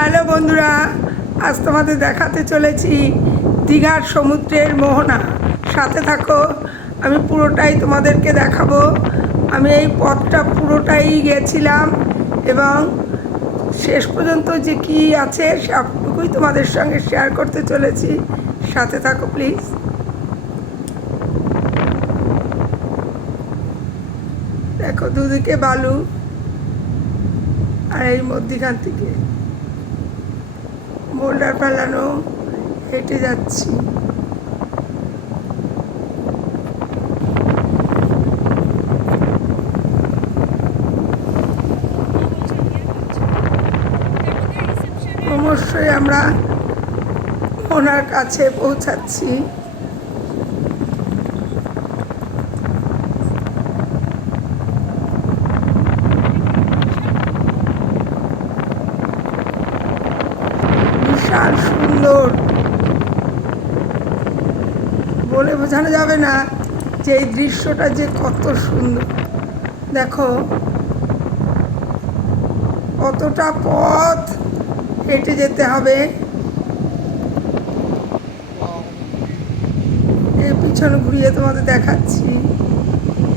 Hello বন্ধুরা, আজ তোমাদের দেখাতে চলেছি দীঘার সমুদ্রের মোহনা। সাথে থাকো, আমি পুরোটাই তোমাদেরকে দেখাবো। আমি এই পথটা পুরোটাই গেছিলাম এবং শেষ পর্যন্ত যে কি আছে সবটুকুই তোমাদের সঙ্গে শেয়ার করতে চলেছি। সাথে থাকো প্লিজ দেখো দুদিকে বালু আর এই মধ্যিখান থেকে। বোল্ডার ফেলানো হেঁটে যাচ্ছি। ক্রমশই আমরা ওনার কাছে পৌঁছাচ্ছি। বিশাল সুন্দর। বলে বোঝানো যাবে না যে এই দৃশ্যটা যে কত সুন্দর। দেখো, কতটা পথ হেঁটে যেতে হবে। এর পিছনে ঘুরিয়ে তোমাদের দেখাচ্ছি।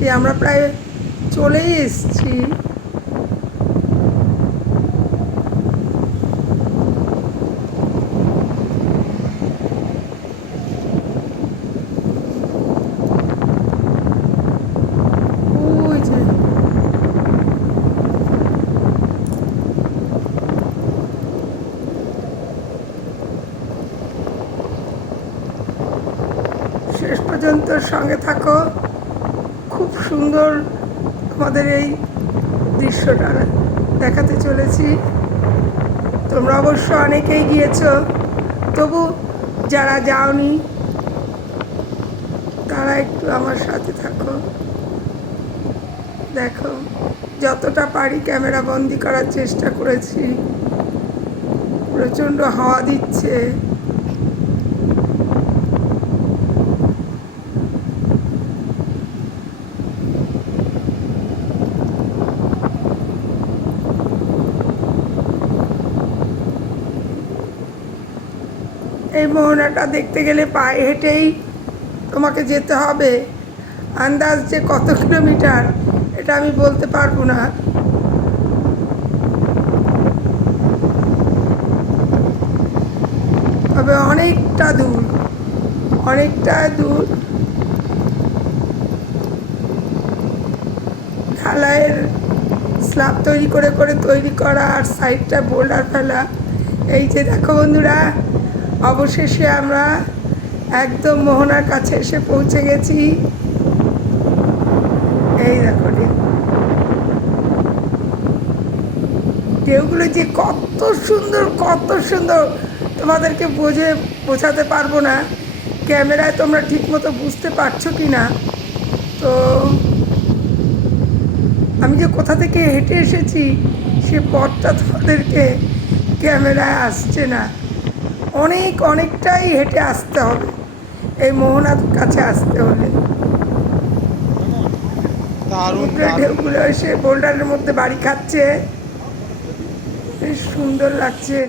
এই আমরা প্রায় চলেই এসছি ওই যে শেষ পর্যন্ত সঙ্গে থাকো। খুব সুন্দর আমাদের এই দৃশ্যটা দেখাতে চলেছি। তোমরা অবশ্য অনেকেই গিয়েছো, তবু যারা যাওনি, তারা একটু আমার সাথে থাকো। দেখো, যতটা পারি ক্যামেরা বন্দি করার চেষ্টা করেছি। প্রচণ্ড হাওয়া দিচ্ছে। এই মোহনাটা দেখতে গেলে পায়ে হেঁটেই তোমাকে যেতে হবে। আন্দাজ যে কত কিলোমিটার, এটা আমি বলতে পারব না। তবে অনেকটা দূর অনেকটা দূর। ঢালাইয়ের স্ল্যাব তৈরি করে করে তৈরি করা আর সাইডটা বোল্ডার ফেলা। এই যে দেখো বন্ধুরা অবশেষে আমরা একদম মোহনার কাছে এসে পৌঁছে গেছি। এই দেখো ঢেউ। ঢেউগুলো যে কত সুন্দর কত সুন্দর। তোমাদেরকে বোঝে, বোঝাতে পারব না। ক্যামেরায় তোমরা ঠিকমতো বুঝতে পারছ কি না? তো আমি যে কোথা থেকে হেঁটে এসেছি, সে পথটা তোমাদেরকে ক্যামেরায় আসছে না। অনেক অনেকটাই হেঁটে আসতে হবে। এই মোহনার কাছে আসতে হলে। ঢেউগুলো এসে বোল্ডারের মধ্যে বাড়ি খাচ্ছে। বেশ সুন্দর লাগছে।